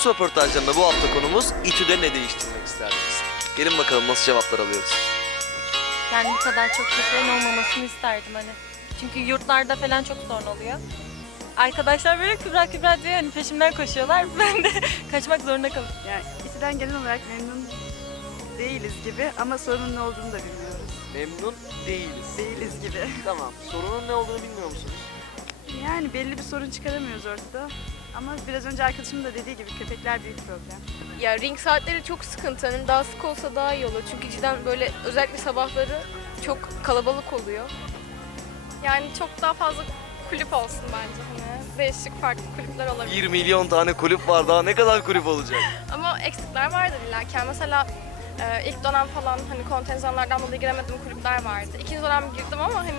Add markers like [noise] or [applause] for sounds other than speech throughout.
Kampüs röportajlarında bu hafta konumuz İTÜ'de ne değiştirmek isterdiniz? Gelin bakalım nasıl cevaplar alıyoruz. Yani bu kadar çok köpeğin olmamasını isterdim hani. Çünkü yurtlarda falan çok sorun oluyor. Arkadaşlar böyle kübra kübra diye hani peşimden koşuyorlar. [laughs] Ben de kaçmak zorunda kalıyorum. Yani İTÜ'den genel olarak memnun değiliz gibi ama sorunun ne olduğunu da bilmiyoruz. Memnun değiliz. Değiliz gibi. Tamam. Sorunun ne olduğunu bilmiyor musunuz? Yani belli bir sorun çıkaramıyoruz ortada. Ama biraz önce arkadaşımın da dediği gibi köpekler büyük problem. Ya ring saatleri çok sıkıntı. Hani daha sık olsa daha iyi olur. Çünkü cidden böyle özellikle sabahları çok kalabalık oluyor. Yani çok daha fazla kulüp olsun bence. Hani değişik farklı kulüpler olabilir. 1 milyon tane kulüp var daha ne kadar kulüp olacak? [laughs] Ama eksikler vardır illa ki. Yani Mesela e, ilk dönem falan hani kontenjanlardan dolayı giremediğim kulüpler vardı. İkinci dönem girdim ama hani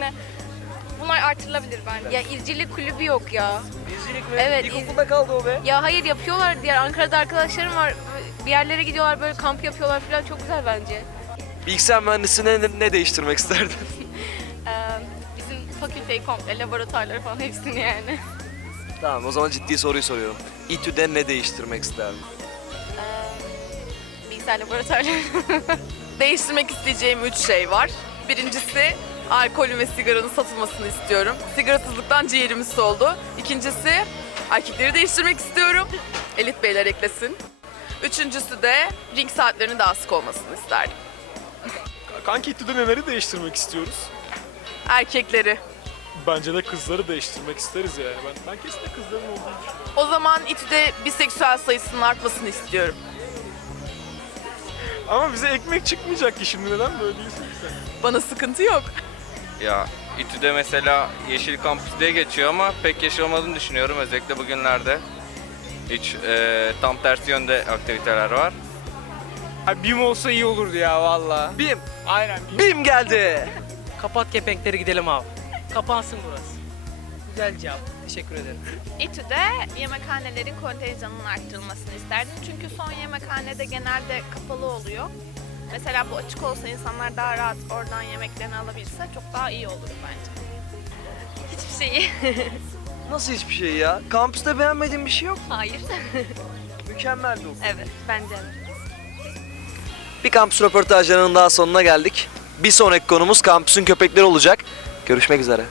bunlar artırılabilir bence. Ya izcilik kulübü yok ya. İzcilik mi? Evet, İlkokulda kaldı o be. Ya hayır yapıyorlar diğer Ankara'da arkadaşlarım var. Bir yerlere gidiyorlar böyle kamp yapıyorlar falan çok güzel bence. Bilgisayar mühendisliğine ne, ne değiştirmek isterdin? [laughs] Bizim fakülteyi komple, laboratuvarları falan hepsini yani. tamam o zaman ciddi soruyu soruyorum. İTÜ'de ne değiştirmek isterdin? Bilgisayar laboratuvarları. [laughs] Değiştirmek isteyeceğim üç şey var. Birincisi alkolün ve sigaranın satılmasını istiyorum. Sigarasızlıktan ciğerimiz soldu. İkincisi erkekleri değiştirmek istiyorum. Elit beyler eklesin. Üçüncüsü de ring saatlerinin daha sık olmasını isterdim. Kanki İTÜ'de neleri değiştirmek istiyoruz? Erkekleri. Bence de kızları değiştirmek isteriz yani. Ben, ben kesinlikle kızların olduğunu düşünüyorum. O zaman İTÜ'de biseksüel sayısının artmasını istiyorum. Ama bize ekmek çıkmayacak ki şimdi neden böyle sen? Bana sıkıntı yok. Ya İTÜ'de mesela Yeşil Kampüs diye geçiyor ama pek yeşil olmadığını düşünüyorum özellikle bugünlerde. Hiç e, tam tersi yönde aktiviteler var. Ha, BİM olsa iyi olurdu ya valla. BİM! Aynen BİM. BİM geldi! Kapat kepenkleri gidelim abi. Kapansın burası. Güzel cevap. Teşekkür ederim. İTÜ'de yemekhanelerin kontenjanının arttırılmasını isterdim. Çünkü son yemekhanede genelde kapalı oluyor. Mesela bu açık olsa insanlar daha rahat oradan yemeklerini alabilse çok daha iyi olur bence. Hiçbir şeyi. [laughs] Nasıl hiçbir şey ya? Kampüste beğenmediğin bir şey yok. Hayır. [laughs] Mükemmel bir okul. Evet, bence de. Bir kampüs röportajlarının daha sonuna geldik. Bir sonraki konumuz kampüsün köpekleri olacak. Görüşmek üzere.